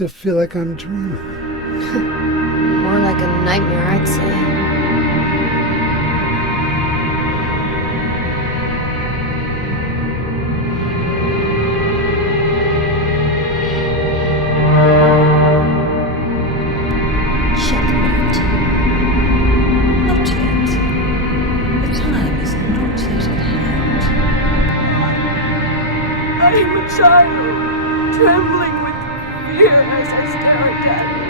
to feel like I'm dreaming. More like a nightmare, I'd say. Checkmate. Not yet. The time is not yet at hand. I am a child, trembling with fear as I stare at Daddy.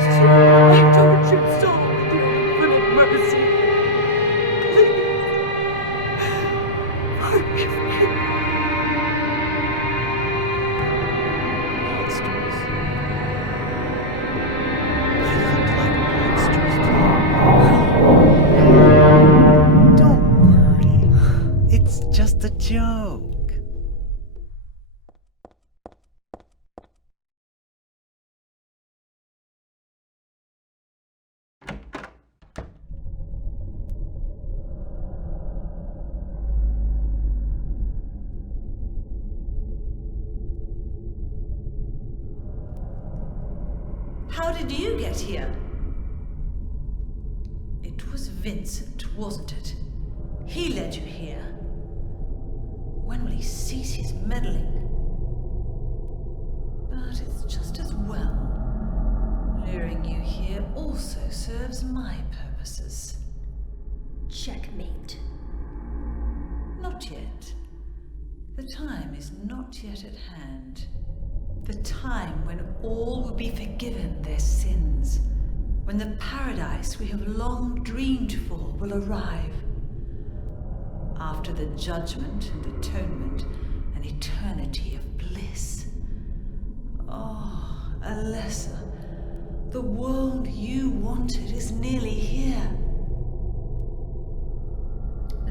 Soothe my tortured soul with your infinite mercy. Please, forgive me. Monsters. They look like monsters to you. Don't worry. It's just a joke. How did you get here? It was Vincent, wasn't it? He led you here. When will he cease his meddling? But it's just as well. Luring you here also serves my purposes. Checkmate. Not yet. The time is not yet at hand. The time when all will be forgiven their sins. When the paradise we have long dreamed for will arrive. After the judgment and atonement, an eternity of bliss. Oh, Alessa, the world you wanted is nearly here.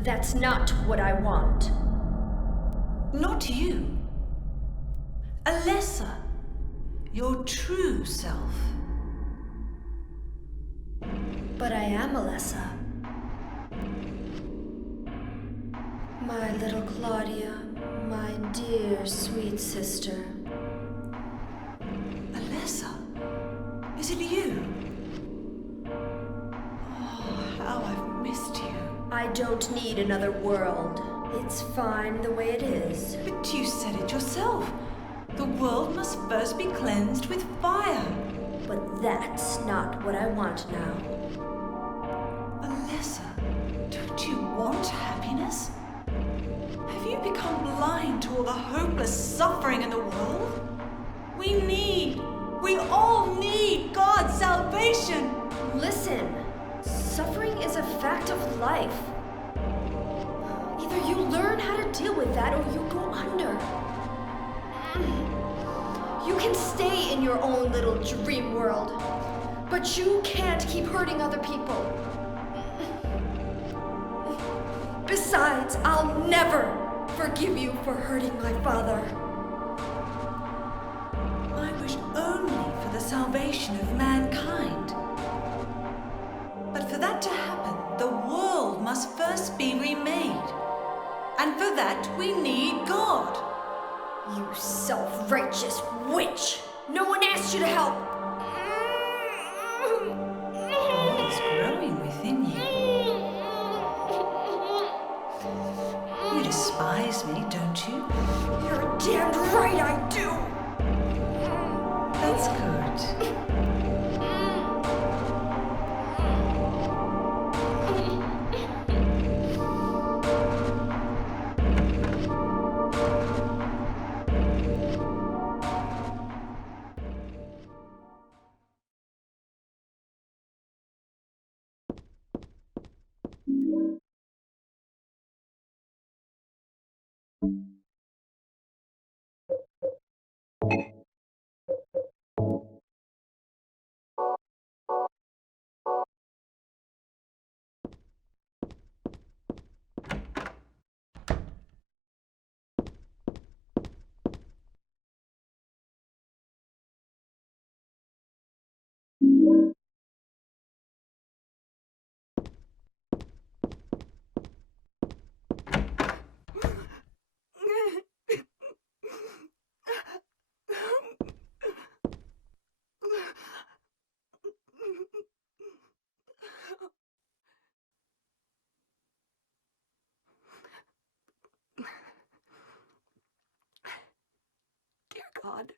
That's not what I want. Not you. Alessa, your true self. But I am Alessa. My little Claudia, my dear sweet sister. Alessa, is it you? Oh, how I've missed you. I don't need another world. It's fine the way it is. But you said it yourself. The world must first be cleansed with fire. But that's not what I want now. Alessa, don't you want happiness? Have you become blind to all the hopeless suffering in the world? We all need God's salvation. Listen, suffering is a fact of life. Either you learn how to deal with that or you go under. You can stay in your own little dream world, but you can't keep hurting other people. Besides, I'll never forgive you for hurting my father. I wish only for the salvation of mankind. But for that to happen, the world must first be remade. And for that, we need God. You self-righteous witch! No one asked you to help! What is growing within you? You despise me, don't you? You're damned right I do! That's good. God,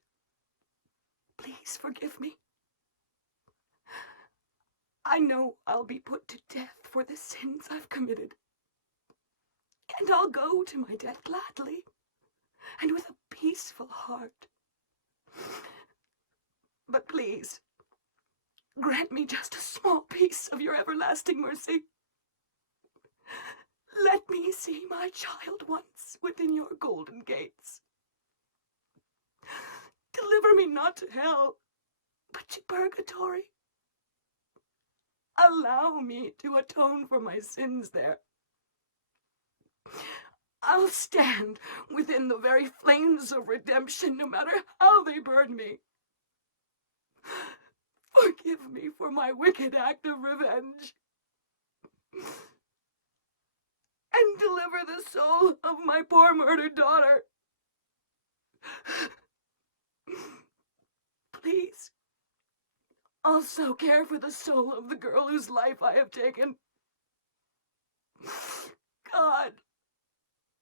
please forgive me. I know I'll be put to death for the sins I've committed. And I'll go to my death gladly and with a peaceful heart. But please, grant me just a small piece of your everlasting mercy. Let me see my child once within your golden gates. Deliver me not to hell, but to purgatory. Allow me to atone for my sins there. I'll stand within the very flames of redemption, no matter how they burn me. Forgive me for my wicked act of revenge. And deliver the soul of my poor murdered daughter. Please, also care for the soul of the girl whose life I have taken. God,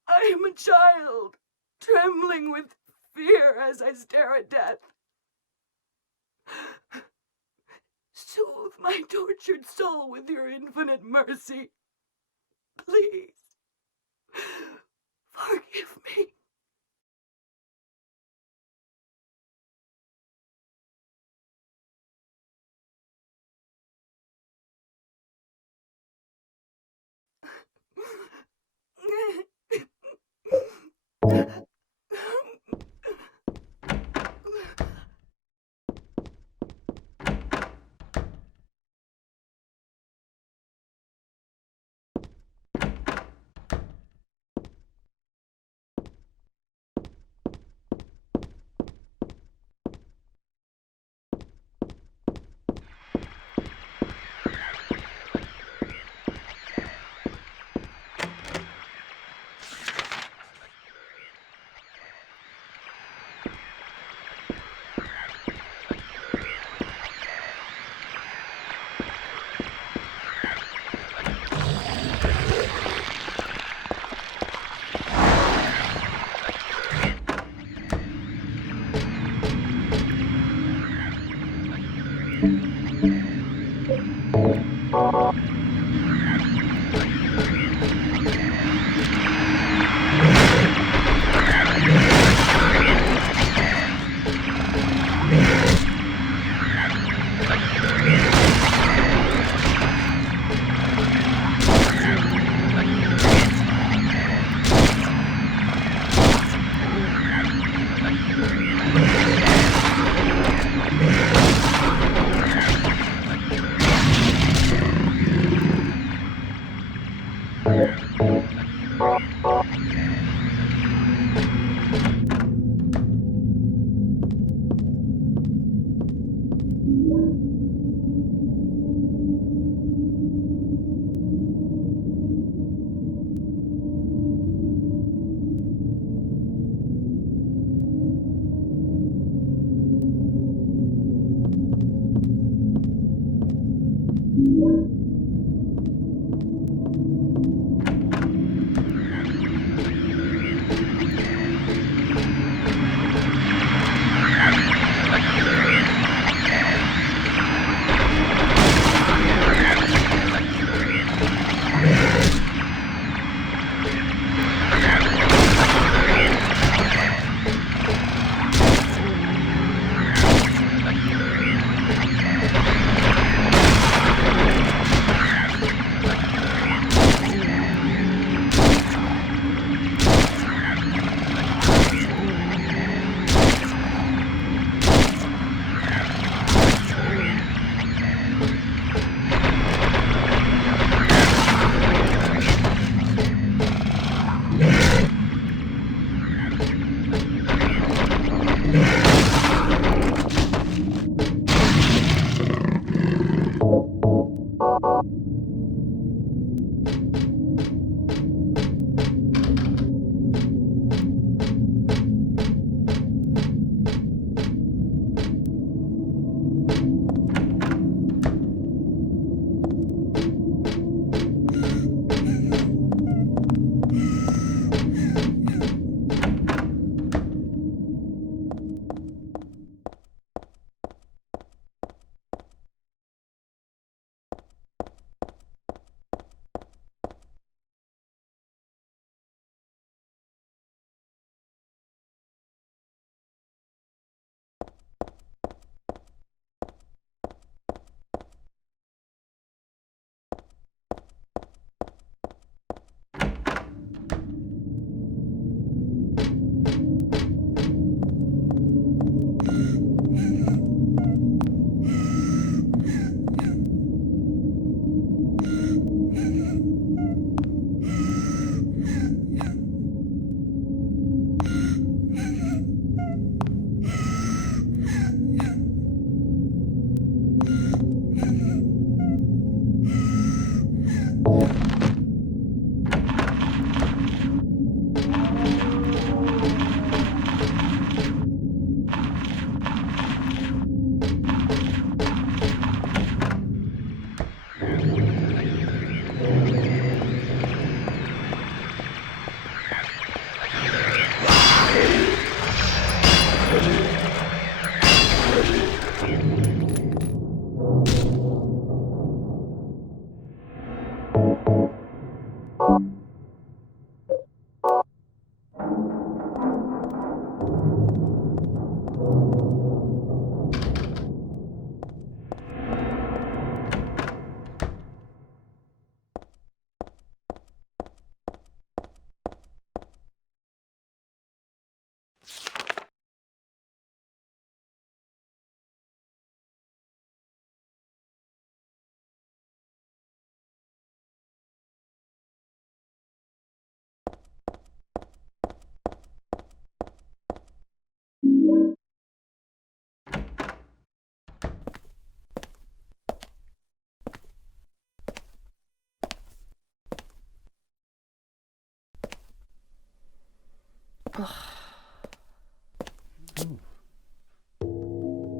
I am a child, trembling with fear as I stare at death. Soothe my tortured soul with your infinite mercy. Please, forgive me.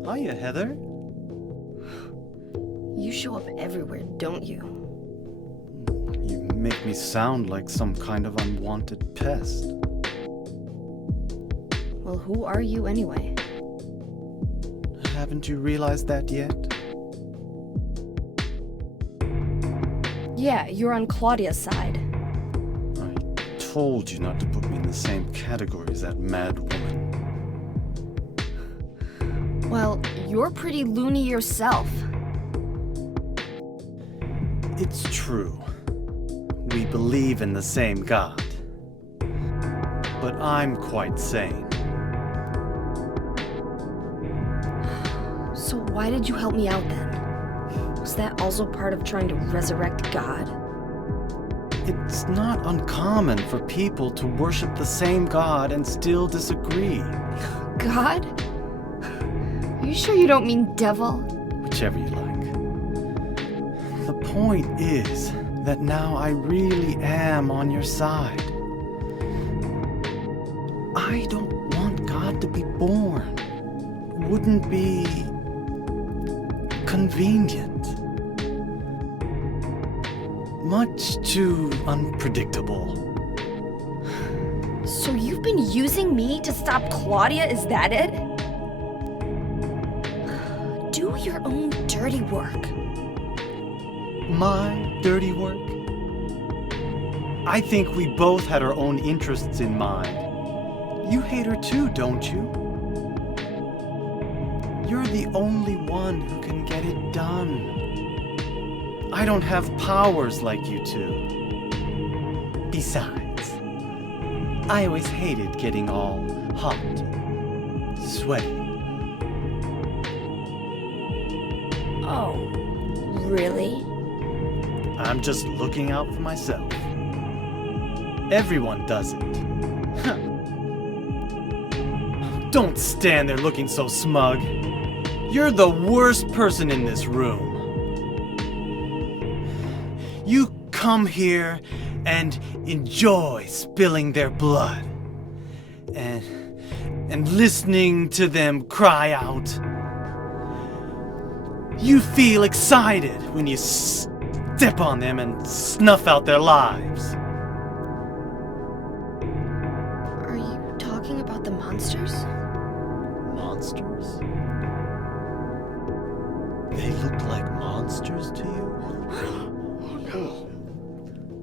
Hiya, Heather. You show up everywhere, don't you? You make me sound like some kind of unwanted pest. Well, who are you anyway? Haven't you realized that yet? Yeah, you're on Claudia's side. I told you not to put me in the same category as that mad woman. Well, you're pretty loony yourself. It's true. We believe in the same God. But I'm quite sane. So why did you help me out then? Was that also part of trying to resurrect God? It's not uncommon for people to worship the same God and still disagree. God? Are you sure you don't mean devil? Whichever you like. The point is that now I really am on your side. I don't want God to be born. Wouldn't be convenient. Much too unpredictable. So you've been using me to stop Claudia, is that it? Do your own dirty work. My dirty work? I think we both had our own interests in mind. You hate her too, don't you? You're the only one who can get it done. I don't have powers like you two. Besides, I always hated getting all hot, sweaty. Oh, really? I'm just looking out for myself. Everyone does it. Huh. Don't stand there looking so smug. You're the worst person in this room. You come here and enjoy spilling their blood. And listening to them cry out. You feel excited when you step on them and snuff out their lives. Are you talking about the monsters? Monsters? They look like monsters to you? Oh no.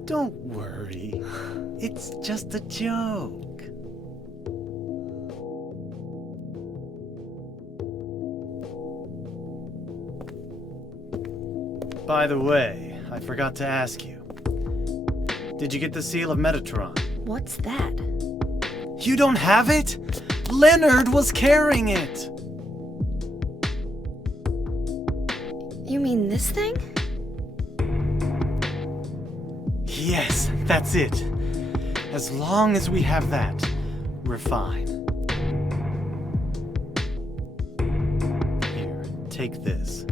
Don't worry. It's just a joke. By the way, I forgot to ask you. Did you get the seal of Metatron? What's that? You don't have it? Leonard was carrying it! You mean this thing? Yes, that's it. As long as we have that, we're fine. Here, take this.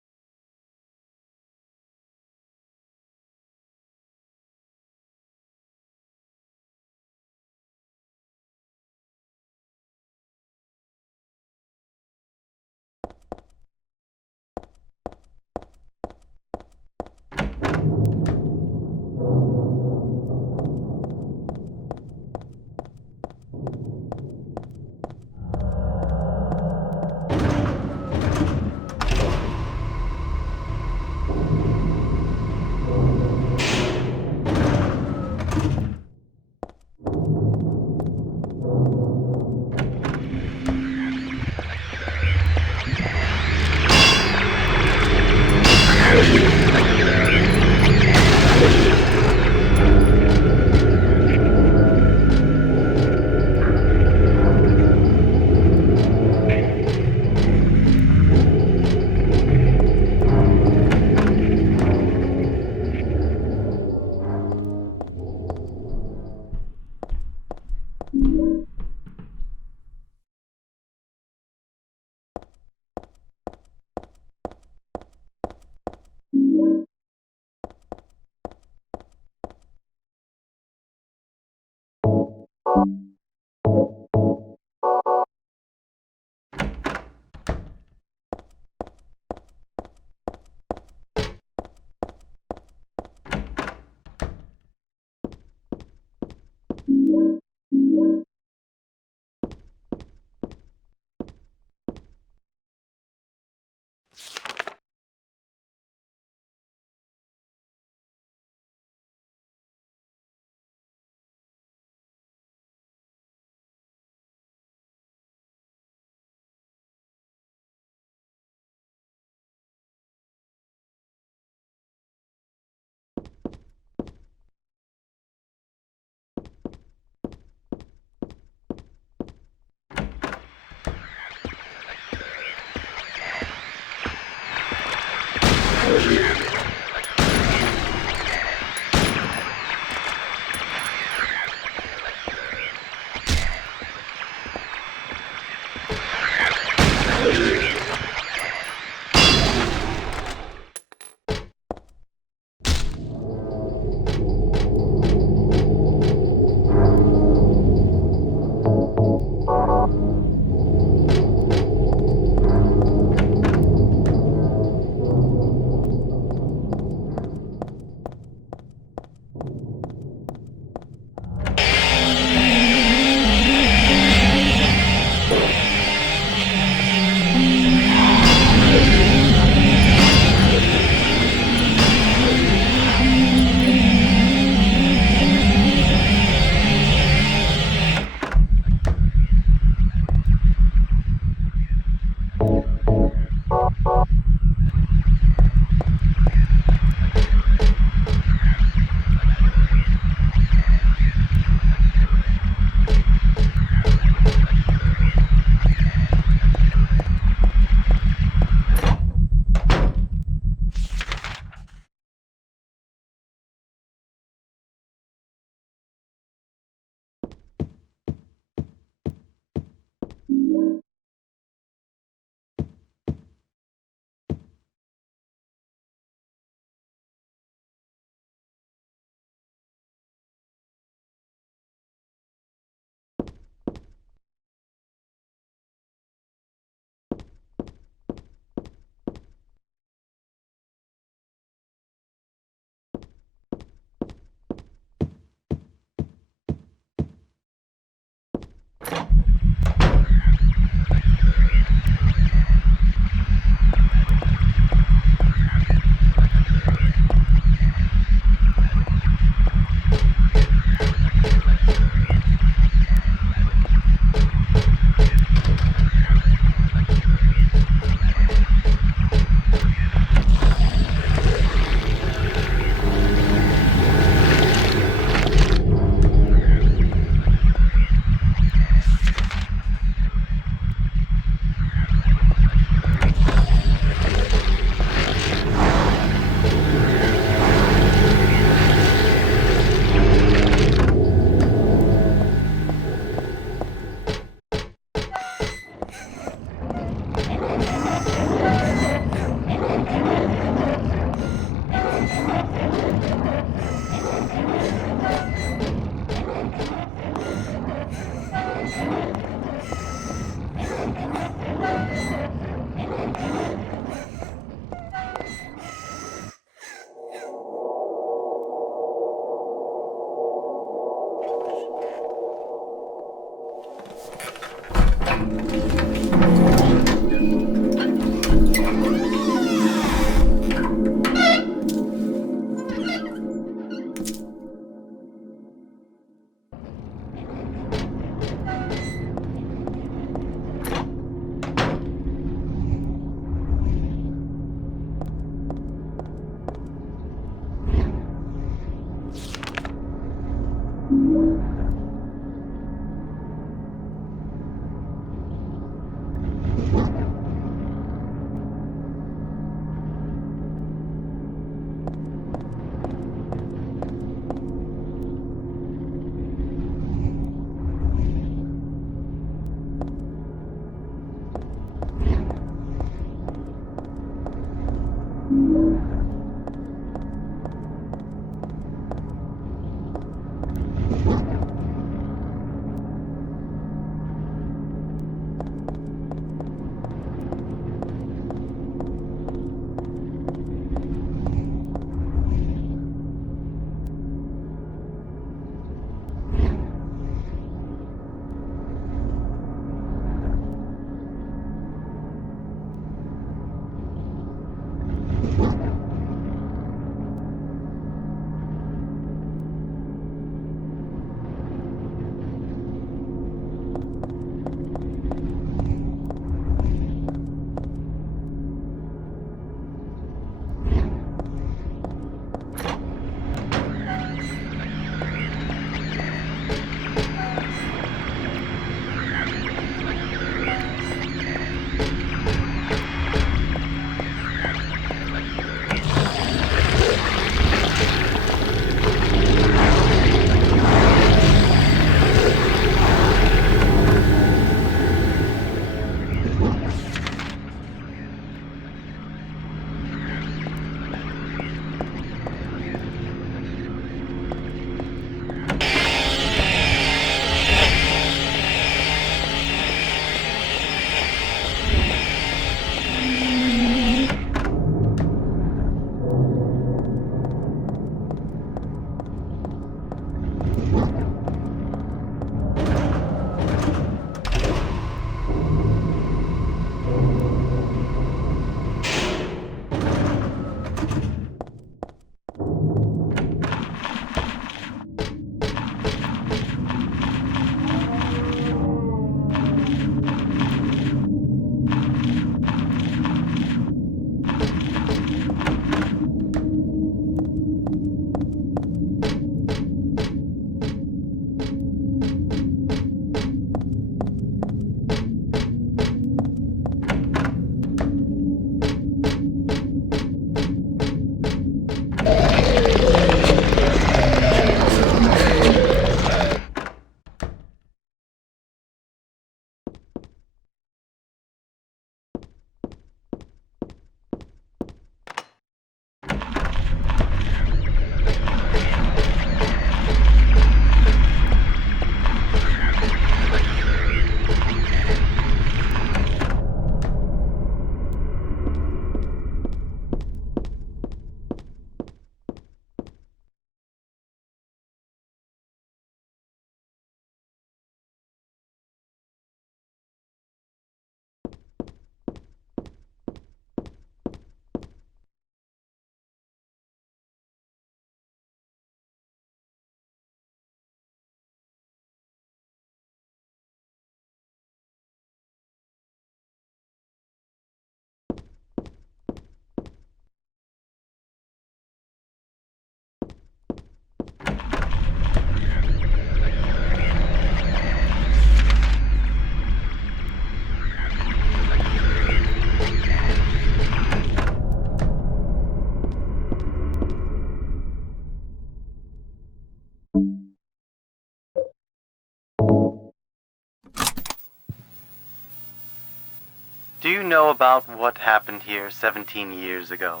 Do you know about what happened here 17 years ago?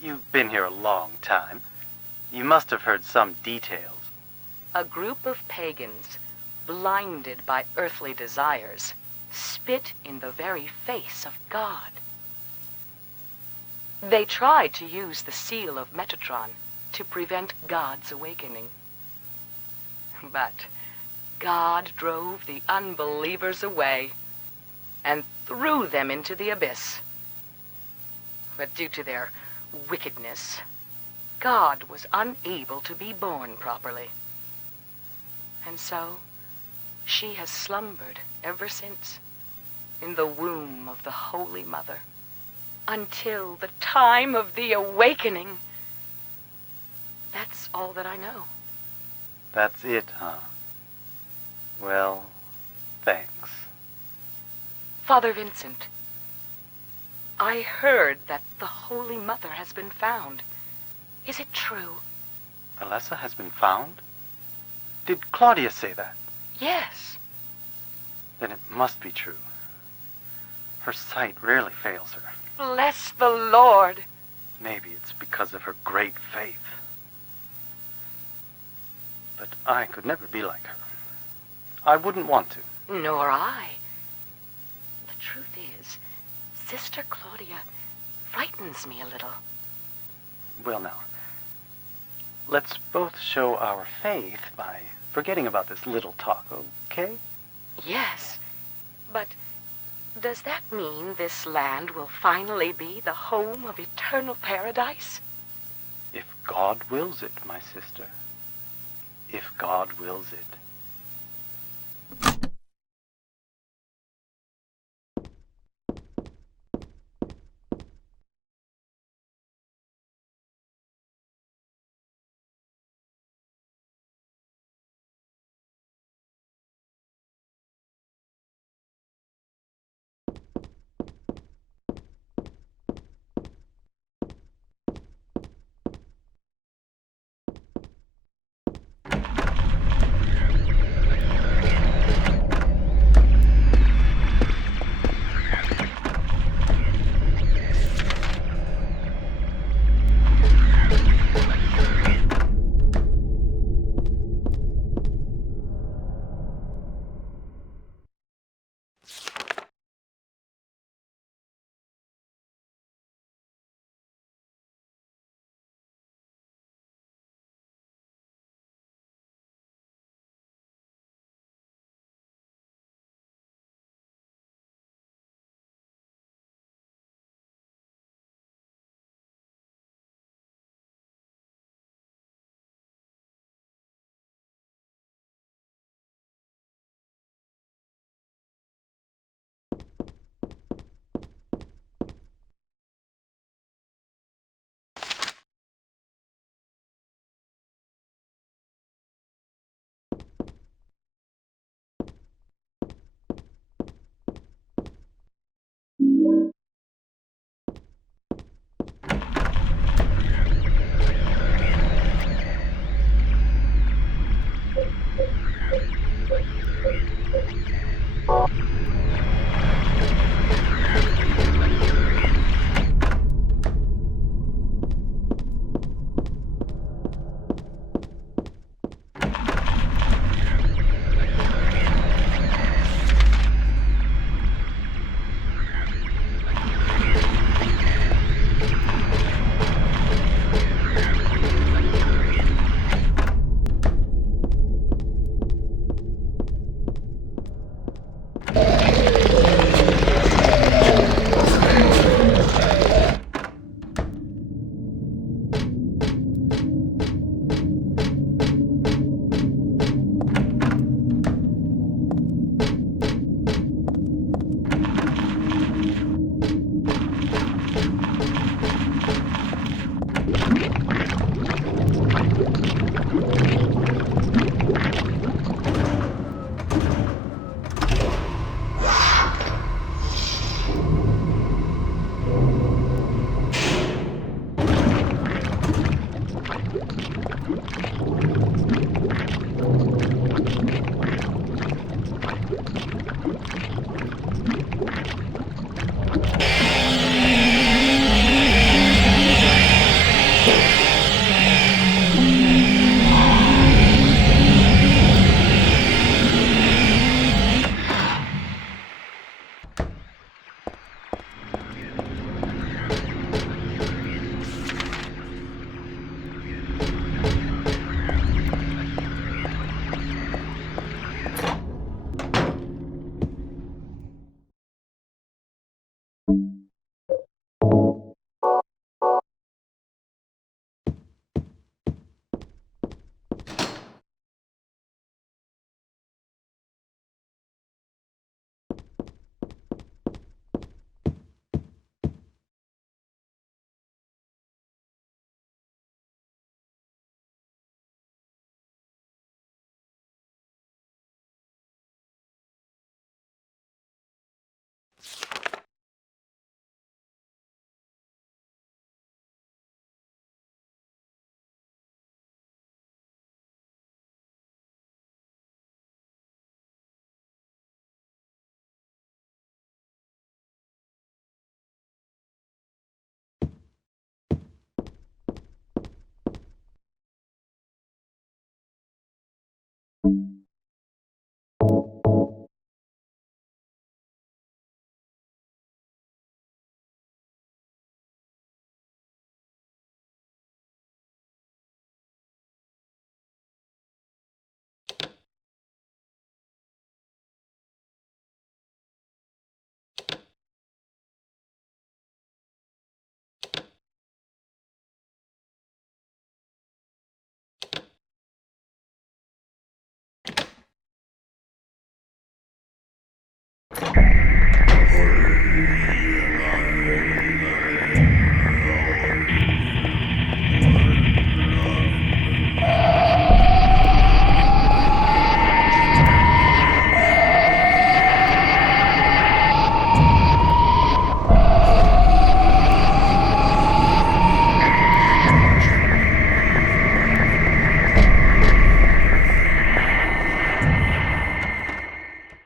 You've been here a long time. You must have heard some details. A group of pagans, blinded by earthly desires, spit in the very face of God. They tried to use the seal of Metatron to prevent God's awakening. But God drove the unbelievers away and threw them into the abyss. But due to their wickedness, God was unable to be born properly. And so, she has slumbered ever since, in the womb of the Holy Mother, until the time of the awakening. That's all that I know. That's it, huh? Well, thanks. Father Vincent, I heard that the Holy Mother has been found. Is it true? Alessa has been found? Did Claudia say that? Yes. Then it must be true. Her sight rarely fails her. Bless the Lord. Maybe it's because of her great faith. But I could never be like her. I wouldn't want to. Nor I. The truth is, Sister Claudia frightens me a little. Well now, let's both show our faith by forgetting about this little talk, okay? Yes, but does that mean this land will finally be the home of eternal paradise? If God wills it, my sister. If God wills it.